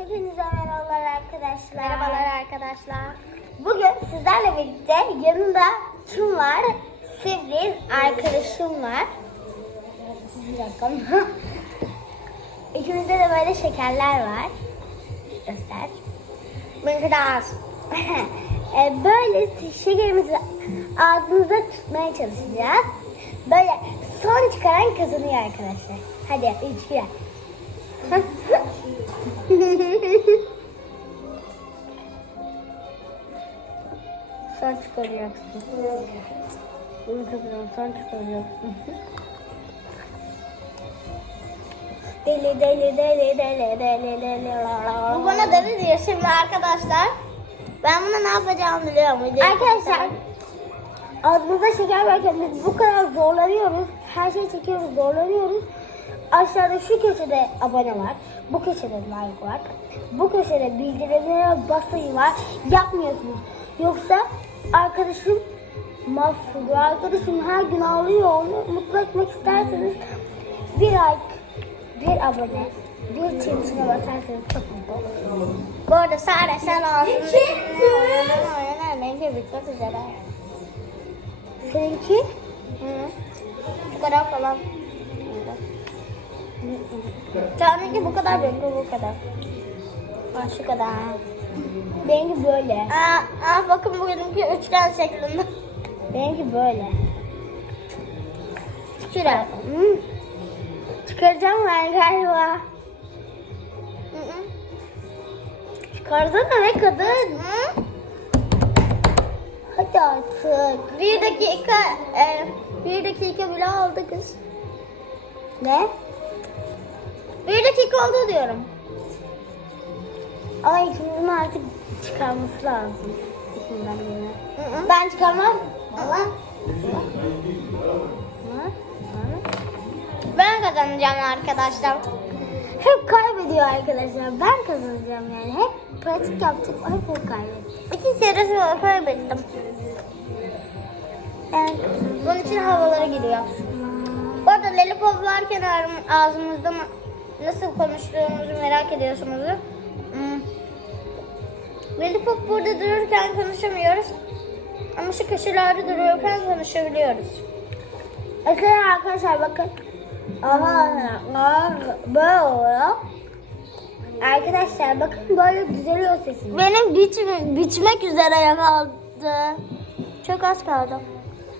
Hepinize merhabalar arkadaşlar. Merhabalar arkadaşlar. Bugün sizlerle birlikte yanında kim var? Sürpriz arkadaşım var. Bir dakika. İkimizde de böyle şekerler var. Göster. Benimki de az. Böyle şekerimizi ağzımıza tutmaya çalışacağız. Böyle son çıkaran kazanıyor arkadaşlar. Hadi üç bir. son çıkaracaksın. Bunu kapıyorum son çıkaracaksın. deli deli deli deli deli deli Bu bana deli diyor şimdi arkadaşlar. Ben buna ne yapacağımı biliyorum. Arkadaşlar ağzımızda şeker varken biz bu kadar zorlanıyoruz. Her şeyi çekiyoruz zorlanıyoruz. Aşağıda şu köşede abone var. Bu köşede like var. Bu köşede bildirimlere basayı var. Yapmıyorsunuz. Yoksa arkadaşım mahvoluyor. Arkadaşım her gün ağlıyor. Onu mutlu etmek isterseniz bir like, bir abone, bir çimsine basarsanız çok mutlu olurum. Bu arada Sare sen ağzını. Benimki bitmek üzere. Seninki? Hı. Şu kadar falan. Seninki bu kadar benimki bu kadar. Ha, şu kadar. Benimki böyle. Aa, aa, bakın bu benimki üçgen şeklinde. Benimki böyle. Şuraya. Hmm. Çıkaracağım ben galiba. Çıkarsana ne kadın? Hı. Hadi artık. Bir dakika, e, bir dakika bile oldu kız. Ne? Bir dakika oldu diyorum. Ama ikimizin artık çıkarması lazım. İkimizden birini. Ben çıkarmam. Ha? ben kazanacağım arkadaşlar. Hep kaybediyor arkadaşlar. Ben kazanacağım yani. Hep pratik yaptık. Hep o kaybediyor. İki kere kaybettim. Ben Bunun için havalara giriyor. Bu arada lollipop varken ağzımızda mı nasıl konuştuğumuzu merak ediyorsunuz. Hmm. Lollipop burada dururken konuşamıyoruz. Ama şu köşelerde duruyorken konuşabiliyoruz. Mesela arkadaşlar bakın. Aha, aha, böyle oluyor. Arkadaşlar bakın böyle düzeliyor sesimiz. Benim biç, biçmek üzere kaldı. Çok az kaldı.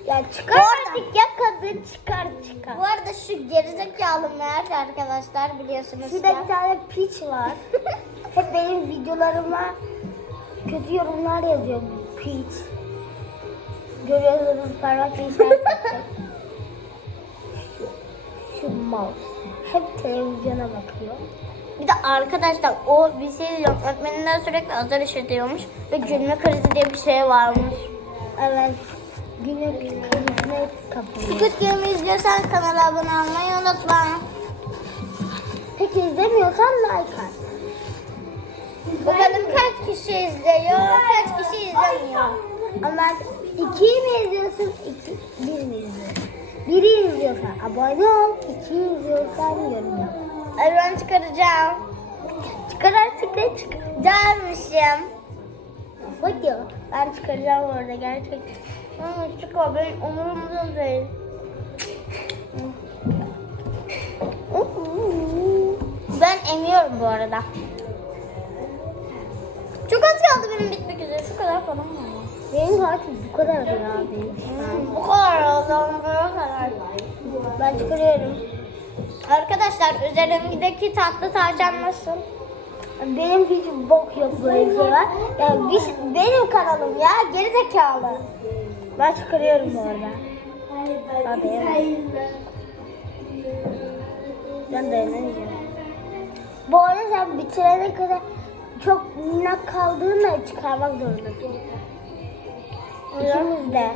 Ya çıkar artık ya kadın çıkar çıkar. Bu arada şu gerizekalı Mert arkadaşlar biliyorsunuz Şurada ya. bir tane piç var. Hep benim videolarıma kötü yorumlar yazıyor bu piç. Görüyorsunuz parmak işaret. şu, şu mal. Hep televizyona bakıyor. Bir de arkadaşlar o bir şey diyeceğim. Öğretmeninden sürekli azar işitiyormuş. Ve gülme krizi diye bir şey varmış. Evet. Günlük krizine kapılıyor. Squid Game'i izliyorsan kanala abone olmayı unutma. Peki izlemiyorsan like at. Bakalım kaç kişi izliyor, kaç kişi izlemiyor. Ama ikiyi mi izliyorsun, iki, bir mi izliyorsun? Biri izliyorsan abone ol, ikiyi izliyorsan yorum yap. Ben çıkaracağım. Çıkar artık ne çıkar? Dermişim. Hadi ben çıkaracağım orada gerçekten. Hı, çıkar benim umurumda değil. Ben emiyorum bu arada. Çok az kaldı benim bitmek üzere. Şu kadar falan var. Benim artık bu kadar ya benim. Bu kadar oldu. Bu kadar. Ben çıkarıyorum. Arkadaşlar üzerimdeki tatlı tavşan nasıl? Benim hiç bok yok böyle bir şey var. Ya biz, benim kanalım ya geri zekalı. Ben çıkarıyorum bu arada. Ben dayanamıyorum. Ben dayanamayacağım. Bu arada sen bitirene kadar çok minnak kaldığında çıkarmak zorundasın. İkimiz de.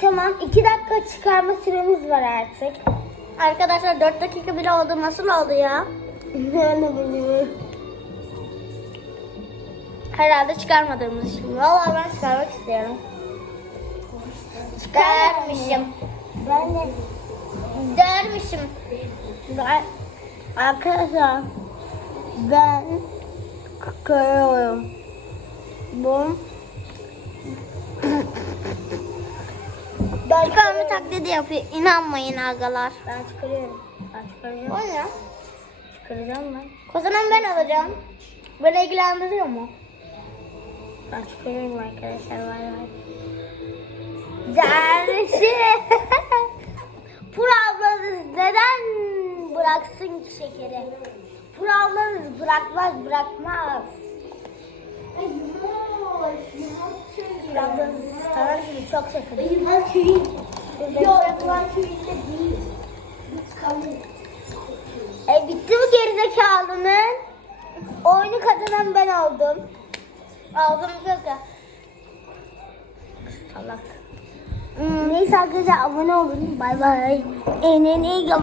Tamam iki dakika çıkarma süremiz var artık. Arkadaşlar 4 dakika bile oldu. Nasıl oldu ya? Herhalde çıkarmadığımız için. Vallahi ben çıkarmak istiyorum. Çıkarmışım. Ben de Dermişim. ben Arkadaşlar ben kırıyorum. Bu ben Çıkarma taklidi yapıyor. İnanmayın agalar. Ben çıkarıyorum. Ben çıkaracağım. O ne? Çıkaracağım ben. Kazanan ben alacağım. Beni ilgilendiriyor mu? Ben çıkarıyorum arkadaşlar. Bay bay. Dervişi. Pur ablanız neden bıraksın ki şekeri? Pur ablanız bırakmaz bırakmaz. Pur ablanız sana gibi çok şeker. Yok değil. E bitti mi gerizekalının? Oyunu kazanan ben oldum. Aldım kaka. Salak. Neyse arkadaşlar abone olun. Bay bay. En en iyi